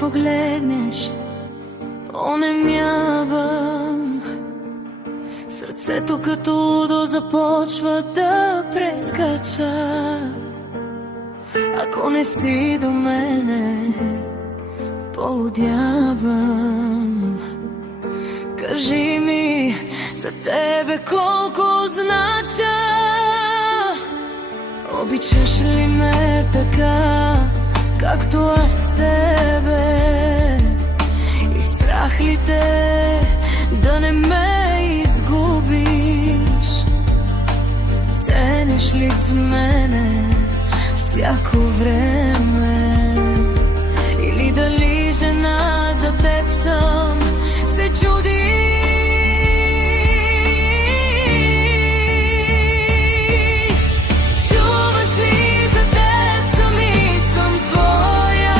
погледнеш, онемявам. Сърцето като лудо започва да прескача. Ако не си до мене, полудявам. Кажи ми, за тебе колко знача. Обичаш ли ме така, както аз тебе? И страх ли те да не ме изгубиш? Цениш ли с мене всяко време? Или дали жена за теб съм, се чудиш? Чуваш ли за теб сами съм твоя?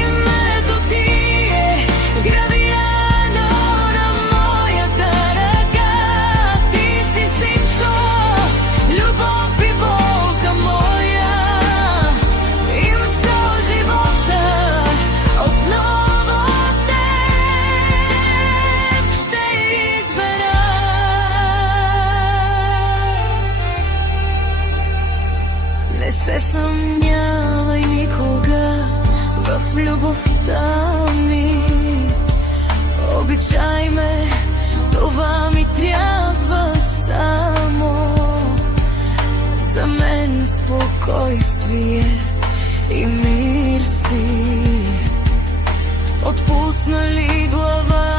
Името ти е гравирано на моята ръка. Ти си всичко, любов и болка моя. И вместо живота отново теб ще избера. Не се съмнявай никога в любовта ми. Обичай ме, това ми трябва само. За мен спокойствие и мир си. Отпусна ли глава